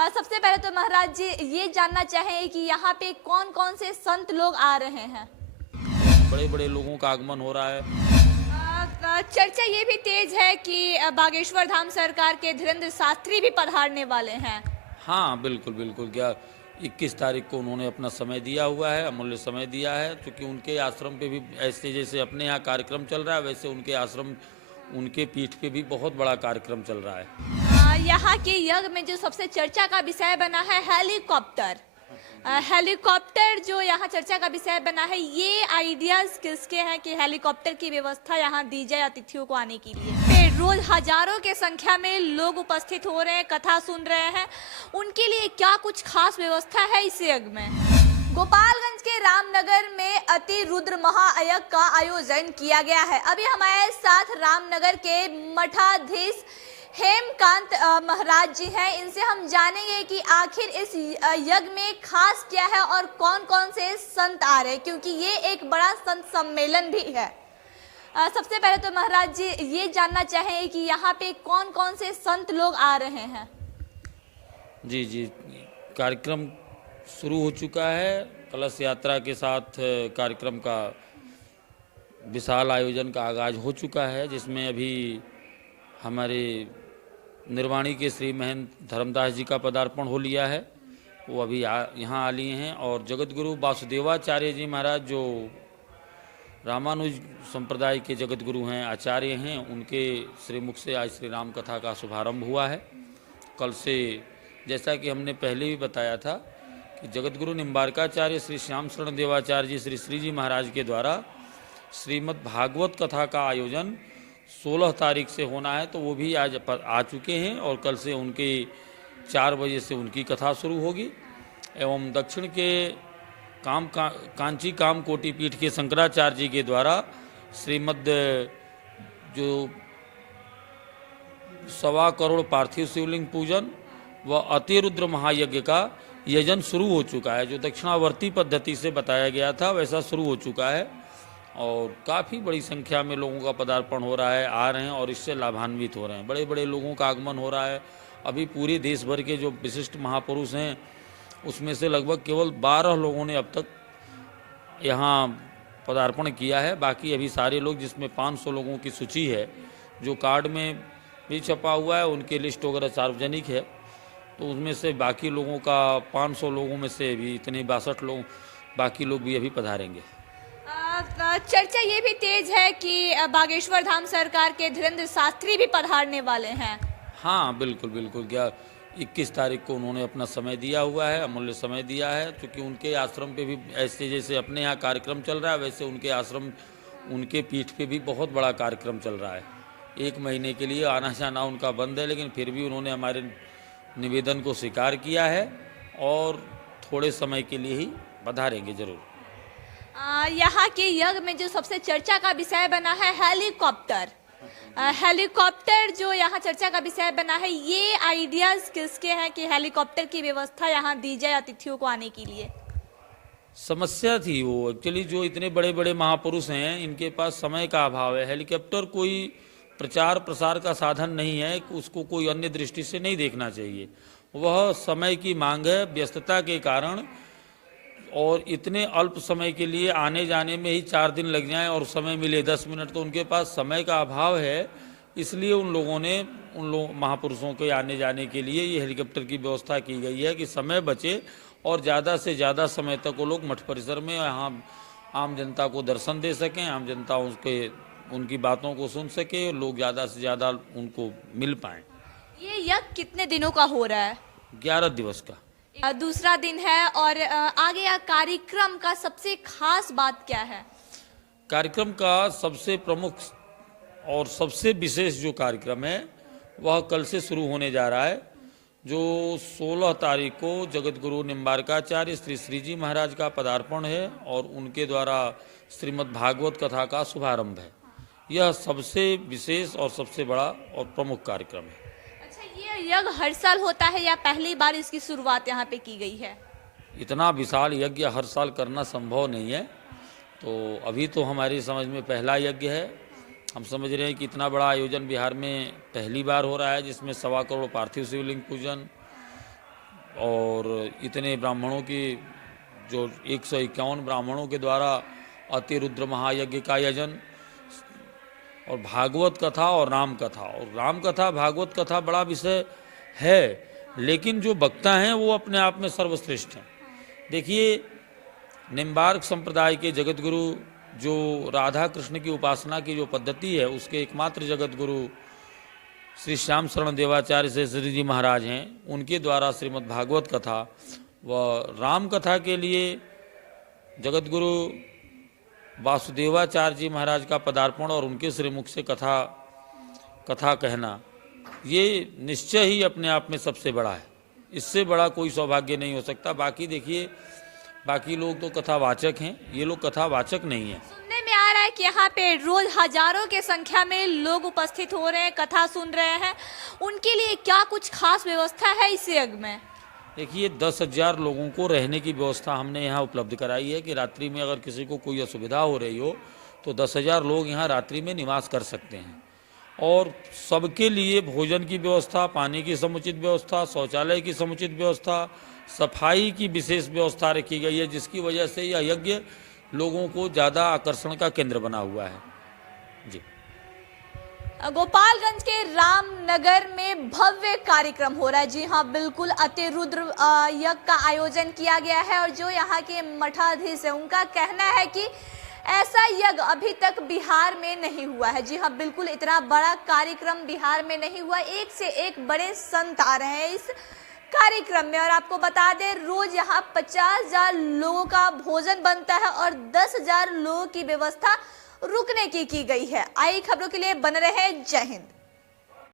सबसे पहले तो महाराज जी ये जानना चाहें कि यहाँ पे कौन कौन से संत लोग आ रहे हैं। बड़े बड़े लोगों का आगमन हो रहा है। चर्चा ये भी तेज है कि बागेश्वर धाम सरकार के धीरेन्द्र शास्त्री भी पधारने वाले हैं। हाँ बिल्कुल बिल्कुल, क्या 21 तारीख को उन्होंने अपना समय दिया हुआ है, अमूल्य समय दिया है, क्योंकि उनके आश्रम पे भी ऐसे जैसे अपने यहाँ कार्यक्रम चल रहा है वैसे उनके आश्रम, उनके पीठ पे भी बहुत बड़ा कार्यक्रम चल रहा है। यहाँ के यज्ञ में जो सबसे चर्चा का विषय बना है हेलीकॉप्टर। हेलीकॉप्टर जो यहाँ चर्चा का विषय बना है, ये आइडियाज किसके हैं कि हेलीकॉप्टर की व्यवस्था यहाँ दी जाए अतिथियों को आने के लिए। फिर रोज हजारों के संख्या में लोग उपस्थित हो रहे हैं, कथा सुन रहे हैं, उनके लिए क्या कुछ खास व्यवस्था है इस यज्ञ में। गोपालगंज के रामनगर में अति रुद्र महायज्ञ का आयोजन किया गया है। अभी हमारे साथ रामनगर के मठाधीश हेमकांत महाराज जी हैं, इनसे हम जानेंगे कि आखिर इस यज्ञ में खास क्या है और कौन कौन से संत आ रहे हैं, क्योंकि ये एक बड़ा संत सम्मेलन भी है। सबसे पहले तो महाराज जी ये जानना चाहें कि यहाँ पे कौन कौन से संत लोग आ रहे हैं। जी जी, कार्यक्रम शुरू हो चुका है। कलश यात्रा के साथ कार्यक्रम का विशाल आयोजन का आगाज हो चुका है, जिसमें अभी हमारे निर्वाणी के श्री महंत धर्मदास जी का पदार्पण हो लिया है। वो अभी यहाँ आ लिए हैं और जगत गुरु वासुदेवाचार्य जी महाराज जो रामानुज संप्रदाय के जगत गुरु हैं, आचार्य हैं, उनके श्रीमुख से आज श्री राम कथा का शुभारंभ हुआ है। कल से, जैसा कि हमने पहले भी बताया था, कि जगत गुरु निम्बारकाचार्य श्री श्याम शरण देवाचार्य जी श्री श्री जी महाराज के द्वारा श्रीमद् भागवत कथा का आयोजन 16 तारीख से होना है, तो वो भी आज आ चुके हैं और कल से उनके 4 बजे से उनकी कथा शुरू होगी। एवं दक्षिण के कांची काम कोटि पीठ के शंकराचार्य जी के द्वारा श्रीमद् जो 1.25 करोड़ पार्थिव शिवलिंग पूजन व अतिरुद्र महायज्ञ का यजन शुरू हो चुका है। जो दक्षिणावर्ती पद्धति से बताया गया था वैसा शुरू हो चुका है और काफ़ी बड़ी संख्या में लोगों का पदार्पण हो रहा है, आ रहे हैं और इससे लाभान्वित हो रहे हैं। बड़े बड़े लोगों का आगमन हो रहा है। अभी पूरे देश भर के जो विशिष्ट महापुरुष हैं उसमें से लगभग केवल 12 लोगों ने अब तक यहाँ पदार्पण किया है। बाकी अभी सारे लोग, जिसमें 500 लोगों की सूची है, जो कार्ड में भी छपा हुआ है, उनके लिस्ट वगैरह सार्वजनिक है, तो उसमें से बाकी लोगों का 500 लोगों में से भी इतने 62 लोग, बाकी लोग भी अभी पधारेंगे। चर्चा ये भी तेज है कि बागेश्वर धाम सरकार के धीरेन्द्र शास्त्री भी पधारने वाले हैं। हाँ बिल्कुल बिल्कुल, क्या 21 तारीख को उन्होंने अपना समय दिया हुआ है, अमूल्य समय दिया है, क्योंकि उनके आश्रम पे भी ऐसे जैसे अपने यहाँ कार्यक्रम चल रहा है वैसे उनके आश्रम, उनके पीठ पे भी बहुत बड़ा कार्यक्रम चल रहा है। 1 महीने के लिए आना जाना उनका बंद है, लेकिन फिर भी उन्होंने हमारे निवेदन को स्वीकार किया है और थोड़े समय के लिए ही पधारेंगे जरूर। यहाँ के यज्ञ में जो सबसे चर्चा का विषय बना है हेलीकॉप्टर। हेलीकॉप्टर जो यहाँ चर्चा का विषय बना है, ये आइडियाज किसके हैं कि हेलीकॉप्टर की व्यवस्था यहाँ दी जाए अतिथियों को आने के लिए। समस्या थी वो, एक्चुअली जो इतने बड़े बड़े महापुरुष हैं इनके पास समय का अभाव है। हेलीकॉप्टर कोई प्रचार प्रसार का साधन नहीं है, उसको कोई अन्य दृष्टि से नहीं देखना चाहिए। वह समय की मांग है, व्यस्तता के कारण, और इतने अल्प समय के लिए आने जाने में ही 4 दिन लग जाएं और समय मिले 10 मिनट, तो उनके पास समय का अभाव है। इसलिए उन लोगों ने, महापुरुषों के आने जाने के लिए ये हेलीकॉप्टर की व्यवस्था की गई है कि समय बचे और ज़्यादा से ज़्यादा समय तक वो लोग मठ परिसर में यहाँ आम जनता को दर्शन दे सकें, आम जनता उनकी बातों को सुन सके, लोग ज़्यादा से ज़्यादा उनको मिल पाएँ। ये यज्ञ कितने दिनों का हो रहा है। 11 दिवस का दूसरा दिन है और आगे या कार्यक्रम का सबसे खास बात क्या है। कार्यक्रम का सबसे प्रमुख और सबसे विशेष जो कार्यक्रम है वह कल से शुरू होने जा रहा है, जो 16 तारीख को जगत गुरु निम्बारकाचार्य श्री श्री जी महाराज का पदार्पण है और उनके द्वारा श्रीमद् भागवत कथा का शुभारंभ है। यह सबसे विशेष और सबसे बड़ा और प्रमुख कार्यक्रम है। अच्छा, ये यज्ञ हर साल होता है या पहली बार इसकी शुरुआत यहाँ पे की गई है। इतना विशाल यज्ञ हर साल करना संभव नहीं है, तो अभी तो हमारी समझ में पहला यज्ञ है। हम समझ रहे हैं कि इतना बड़ा आयोजन बिहार में पहली बार हो रहा है, जिसमें 1.25 करोड़ पार्थिव शिवलिंग पूजन, और इतने ब्राह्मणों की जो 151 ब्राह्मणों के द्वारा अतिरुद्र महायज्ञ का आयोजन और भागवत कथा और राम कथा भागवत कथा बड़ा विषय है, लेकिन जो वक्ता हैं वो अपने आप में सर्वश्रेष्ठ हैं। देखिए, निम्बार्क संप्रदाय के जगत गुरु जो राधा कृष्ण की उपासना की जो पद्धति है, उसके एकमात्र जगत गुरु श्री श्याम शरण देवाचार्य शेषरी जी महाराज हैं। उनके द्वारा श्रीमद् भागवत कथा व राम कथा के लिए जगत गुरु वासुदेवाचार्य जी महाराज का पदार्पण और उनके श्रीमुख से कथा कहना, ये निश्चय ही अपने आप में सबसे बड़ा है। इससे बड़ा कोई सौभाग्य नहीं हो सकता। बाकी देखिए, बाकी लोग तो कथावाचक हैं, ये लोग कथावाचक नहीं हैं। सुनने में आ रहा है कि यहाँ पे रोज हजारों के संख्या में लोग उपस्थित हो रहे हैं, कथा सुन रहे हैं। उनके लिए क्या कुछ खास व्यवस्था है इस यज्ञ में? देखिए, 10,000 लोगों को रहने की व्यवस्था हमने यहाँ उपलब्ध कराई है कि रात्रि में अगर किसी को कोई असुविधा हो रही हो तो 10,000 लोग यहाँ रात्रि में निवास कर सकते हैं। और सबके लिए भोजन की व्यवस्था, पानी की समुचित व्यवस्था, शौचालय की समुचित व्यवस्था, सफाई की विशेष व्यवस्था रखी गई है, जिसकी वजह से यह यज्ञ लोगों को ज़्यादा आकर्षण का केंद्र बना हुआ है। जी, गोपालगंज के रामनगर में भव्य कार्यक्रम हो रहा है। जी हाँ, बिल्कुल अतिरुद्र यज्ञ का आयोजन किया गया है और जो यहाँ के मठाधीश है उनका कहना है कि ऐसा यज्ञ अभी तक बिहार में नहीं हुआ है। जी हाँ, बिल्कुल इतना बड़ा कार्यक्रम बिहार में नहीं हुआ। एक से एक बड़े संत आ रहे हैं इस कार्यक्रम में। और आपको बता दें, रोज यहाँ 50,000 लोगों का भोजन बनता है और 10,000 लोगों की व्यवस्था रुकने की गई है। आई खबरों के लिए बन रहे। जय हिंद।